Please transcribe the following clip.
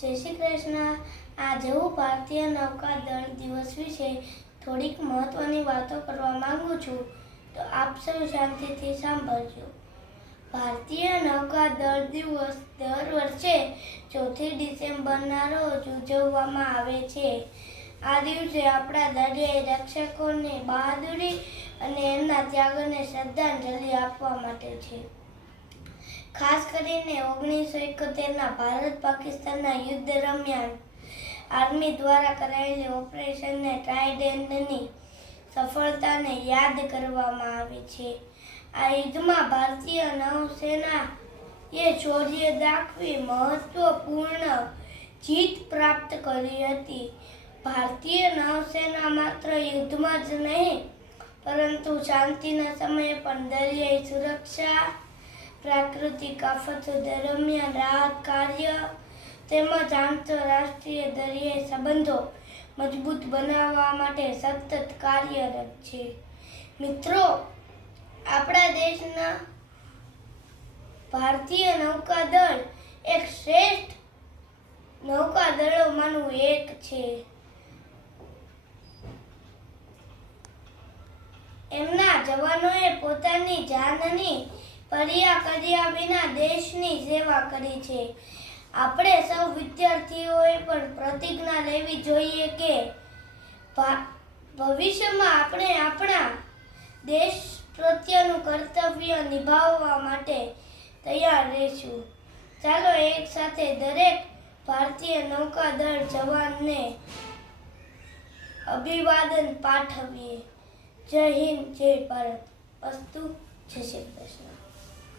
જય શ્રી કૃષ્ણ. આજે હું ભારતીય નૌકાદળ દિવસ વિશે થોડીક મહત્વની વાતો કરવા માંગુ છું, તો આપ સૌ શાંતિથી સાંભળજો. ભારતીય નૌકાદળ દિવસ દર વર્ષે 4 ડિસેમ્બરના રોજ ઉજવવામાં આવે છે. આ દિવસે આપણા દરિયાઈ રક્ષકોને બહાદુરી અને એમના ત્યાગને શ્રદ્ધાંજલિ આપવા માટે છે. ખાસ કરીને 1971ના ભારત-પાકિસ્તાનના યુદ્ધ દરમિયાન આર્મી દ્વારા કરાયેલી ઓપરેશન ટ્રાઇડન્ટની સફળતાને યાદ કરવામાં આવે છે. આ યુદ્ધમાં ભારતીય નૌસેનાએ શૌર્ય દાખવી મહત્વપૂર્ણ જીત પ્રાપ્ત કરી હતી. ભારતીય નૌસેના માત્ર યુદ્ધમાં જ નહીં, પરંતુ શાંતિના સમયે પણ દરિયાઈ સુરક્ષા, પ્રાકૃતિક આફતો દરમિયાન રાહત કાર્ય તેમજ આંતરરાષ્ટ્રીય દરિયાઈ સંબંધો મજબૂત બનાવવા માટે સતત કાર્યરત છે. મિત્રો, આપણા દેશના ભારતીય નૌકાદળ એક શ્રેષ્ઠ નૌકાદળોમાંનું એક છે. એમના જવાનોએ પોતાની જાનની પરવા કર્યા વિના દેશની સેવા કરી છે. આપણે સૌ વિદ્યાર્થીઓએ પણ પ્રતિજ્ઞા લેવી જોઈએ કે ભવિષ્યમાં આપણે આપણા દેશ પ્રત્યેનું કર્તવ્ય નિભાવવા માટે તૈયાર રહીશું. ચાલો એક સાથે દરેક ભારતીય નૌકાદળ જવાનને અભિવાદન પાઠવીએ. જય હિન્દ, જય ભારત. અસ્તુ. જય શ્રી કૃષ્ણ.